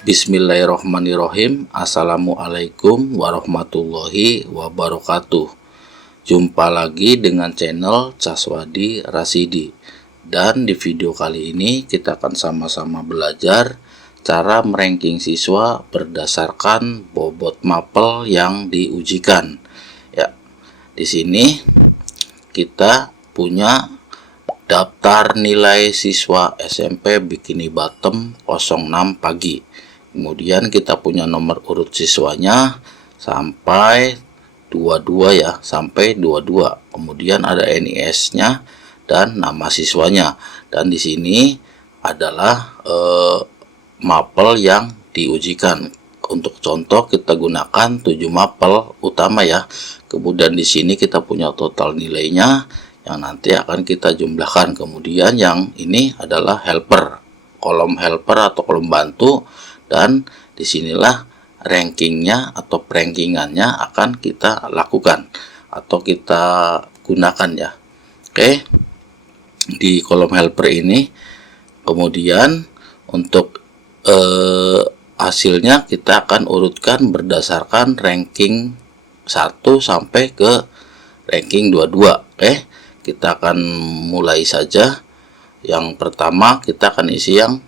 Bismillahirrohmanirrohim. Assalamualaikum warahmatullahi wabarakatuh. Jumpa lagi dengan channel Caswadi Rasidi. Dan di video kali ini kita akan sama-sama belajar cara meranking siswa berdasarkan bobot mapel yang diujikan. Ya, di sini kita punya daftar nilai siswa SMP Bikini Bottom 06 pagi. Kemudian kita punya nomor urut siswanya sampai 22 ya, sampai 22. Kemudian ada NIS-nya dan nama siswanya. Dan di sini adalah mapel yang diujikan. Untuk contoh kita gunakan 7 mapel utama ya. Kemudian di sini kita punya total nilainya yang nanti akan kita jumlahkan. Kemudian yang ini adalah helper, kolom helper atau kolom bantu, dan disinilah rankingnya atau rankingannya akan kita lakukan atau kita gunakan ya. Oke, di kolom helper ini kemudian untuk hasilnya kita akan urutkan berdasarkan ranking 1 sampai ke ranking 22. Oke, kita akan mulai saja. Yang pertama kita akan isi yang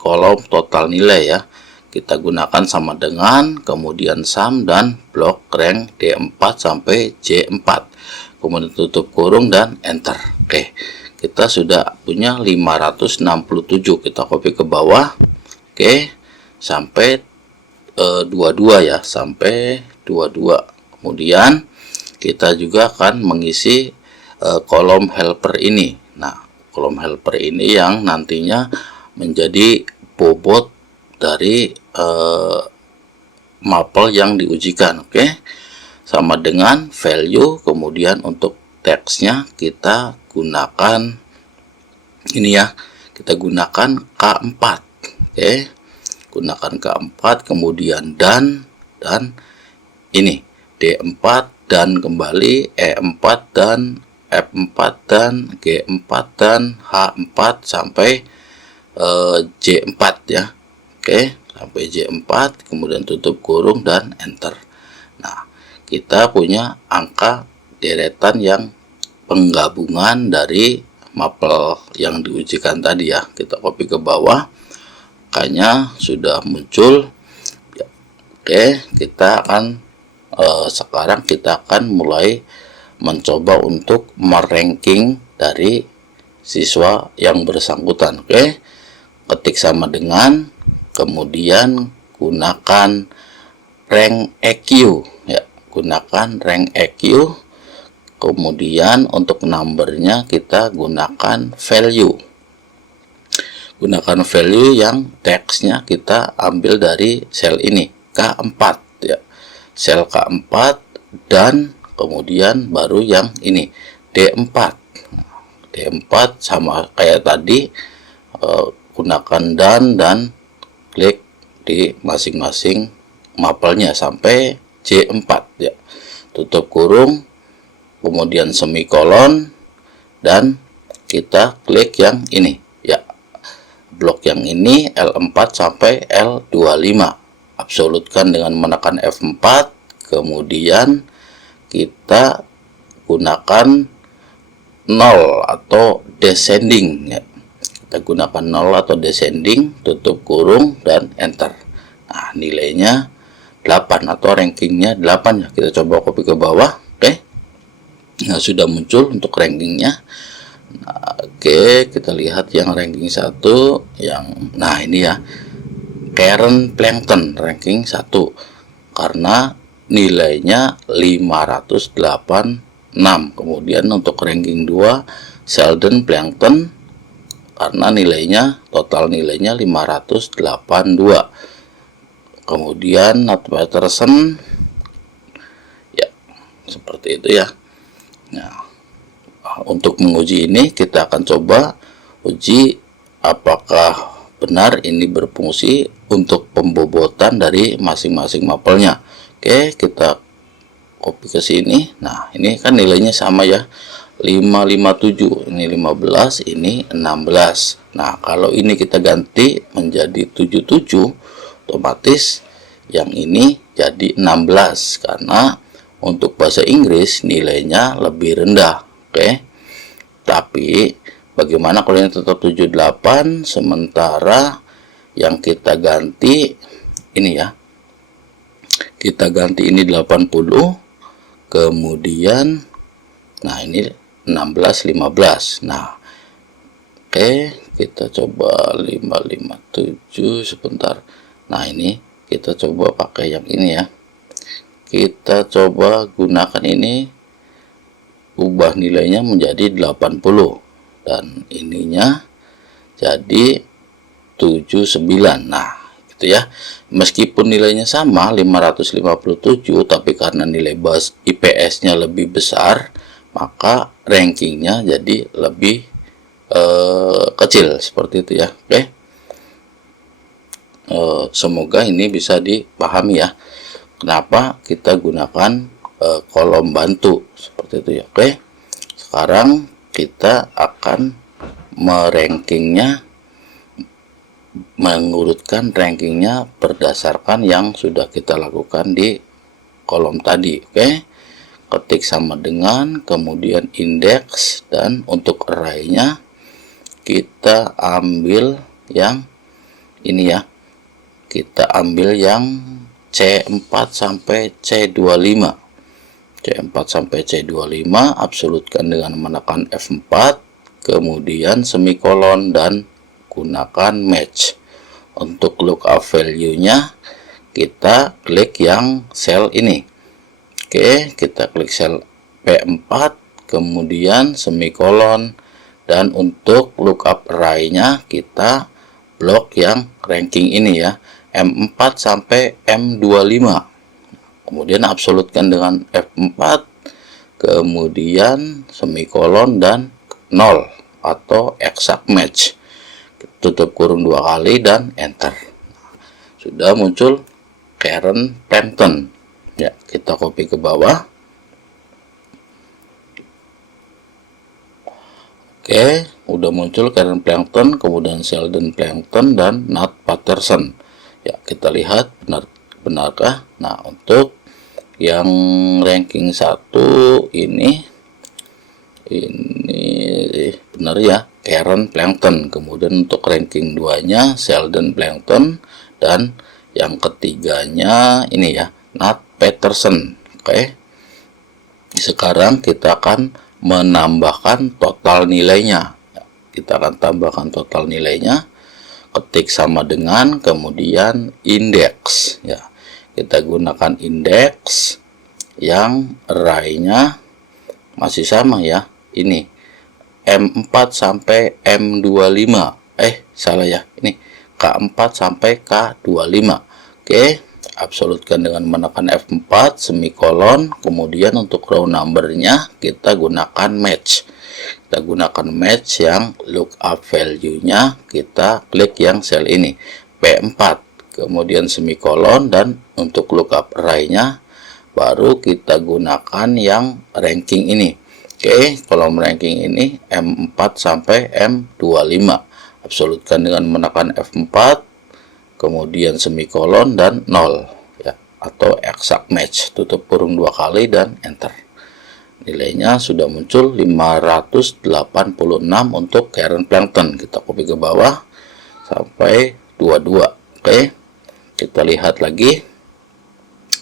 kolom total nilai ya. Kita gunakan sama dengan, kemudian sum dan blok rank D4 sampai J4. Kemudian tutup kurung dan enter. Oke, kita sudah punya 567. Kita copy ke bawah. Oke, sampai 22 ya, sampai 22. Kemudian kita juga akan mengisi kolom helper ini. Nah, kolom helper ini yang nantinya menjadi bobot dari mapel yang diujikan. Oke, sama dengan value. Kemudian untuk teksnya kita gunakan ini ya, kita gunakan K4. Oke, gunakan K4, kemudian dan ini D4 dan kembali E4 dan F4 dan G4 dan H4 sampai J4 ya. Oke, sampai J4, kemudian tutup kurung dan enter. Nah, kita punya angka deretan yang penggabungan dari mapel yang diujikan tadi ya. Kita copy ke bawah, angkanya sudah muncul ya. Oke, kita akan sekarang kita akan mulai mencoba untuk meranking dari siswa yang bersangkutan. Oke, ketik sama dengan, kemudian gunakan rank EQ ya, gunakan rank EQ. Kemudian untuk numbernya kita gunakan value, gunakan value yang teksnya kita ambil dari sel ini K4 ya, sel K4, dan kemudian baru yang ini D4. D4 sama kayak tadi, gunakan dan klik di masing-masing mapelnya sampai J4 ya. Tutup kurung, kemudian semikolon, dan kita klik yang ini ya, blok yang ini L4 sampai L25. Absolutkan dengan menekan F4, kemudian kita gunakan 0 atau descending ya. Kita gunakan 0 atau descending, tutup kurung dan enter. Nah, nilainya 8 atau rankingnya 8 ya. Kita coba copy ke bawah. Oke, nah sudah muncul untuk rankingnya. Nah, oke, kita lihat yang ranking 1 yang, nah ini ya, Karen Plankton ranking 1 karena nilainya 586. Kemudian untuk ranking 2 Sheldon Plankton karena nilainya, total nilainya 582. Kemudian Nat Patterson ya, seperti itu ya. Nah, untuk menguji ini kita akan coba uji apakah benar ini berfungsi untuk pembobotan dari masing-masing mapelnya. Oke, kita copy ke sini. Nah, ini kan nilainya sama ya, 557, ini 15, ini 16. Nah, kalau ini kita ganti menjadi 77, otomatis yang ini jadi 16 karena untuk bahasa Inggris nilainya lebih rendah. Oke. Tapi bagaimana kalau ini tetap 78 sementara yang kita ganti ini ya. Kita ganti ini 80, kemudian nah ini 16 15. Nah, oke, kita coba 557 sebentar. Nah, ini kita coba pakai yang ini ya. Kita coba gunakan ini, ubah nilainya menjadi 80 dan ininya jadi 79. Nah, gitu ya. Meskipun nilainya sama 557, tapi karena nilai IPS-nya lebih besar, maka rankingnya jadi lebih kecil seperti itu ya. Oke. Semoga ini bisa dipahami ya. Kenapa kita gunakan kolom bantu seperti itu ya. Oke. Sekarang kita akan mengurutkan rankingnya berdasarkan yang sudah kita lakukan di kolom tadi. Oke. Ketik sama dengan, kemudian indeks, dan untuk array-nya kita ambil yang ini ya. Kita ambil yang C4 sampai C25. C4 sampai C25 absolutkan dengan menekan F4, kemudian semikolon dan gunakan match. Untuk lookup value-nya kita klik yang sel ini. Oke, kita klik sel P4, kemudian semikolon, dan untuk lookup array-nya kita blok yang ranking ini ya, M4 sampai M25. Kemudian absolutkan dengan F4, kemudian semikolon dan 0 atau exact match. Tutup kurung 2 kali dan enter. Sudah muncul Karen Plankton. Ya, kita copy ke bawah. Oke, udah muncul Karen Plankton, kemudian Sheldon Plankton dan Nat Patterson. Ya, kita lihat benarkah? Nah, untuk yang ranking 1 ini benar ya, Karen Plankton. Kemudian untuk ranking 2-nya Sheldon Plankton, dan yang ketiganya ini ya, Nat Patterson. Oke. Sekarang kita akan menambahkan total nilainya. Kita akan tambahkan total nilainya. Ketik sama dengan, kemudian indeks ya. Kita gunakan indeks yang array-nya masih sama ya. Ini M4 sampai M25. Salah ya. Ini K4 sampai K25. Oke, absolutkan dengan menekan F4 semikolon, kemudian untuk row number-nya kita gunakan match. Kita gunakan match yang lookup value-nya kita klik yang sel ini P4, kemudian semikolon, dan untuk lookup array-nya baru kita gunakan yang ranking ini. Oke, kolom ranking ini M4 sampai M25. Absolutkan dengan menekan F4, kemudian semikolon dan 0 ya, atau exact match. Tutup kurung 2 kali dan enter. Nilainya sudah muncul 586 untuk Karen Plankton. Kita copy ke bawah sampai 22. Oke, kita lihat lagi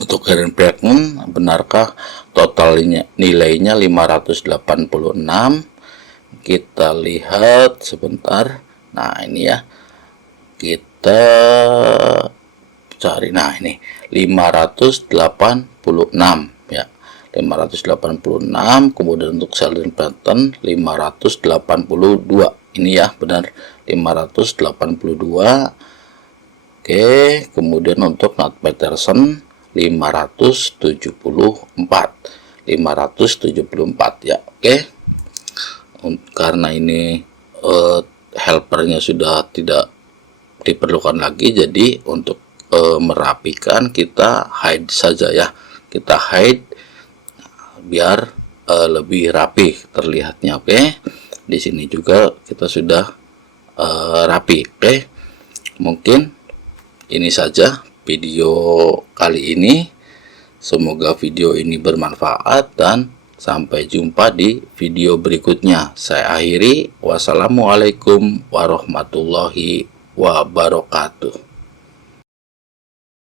untuk Karen Plankton, benarkah totalnya nilainya 586? Kita lihat sebentar. Nah, ini ya, kita cari. Nah, ini 586 ya, 586. Kemudian untuk Sheldon Plankton 582. Ini ya, benar 582. Oke, kemudian untuk Nat Patterson 574 ya. Oke, karena ini helpernya sudah tidak diperlukan lagi, jadi untuk merapikan kita hide saja ya. Kita hide biar lebih rapi terlihatnya. Oke, di sini juga kita sudah rapi. Oke, mungkin Ini saja video kali ini. Semoga video ini bermanfaat dan sampai jumpa di video berikutnya. Saya akhiri. Wassalamualaikum warahmatullahi wabarakatuh.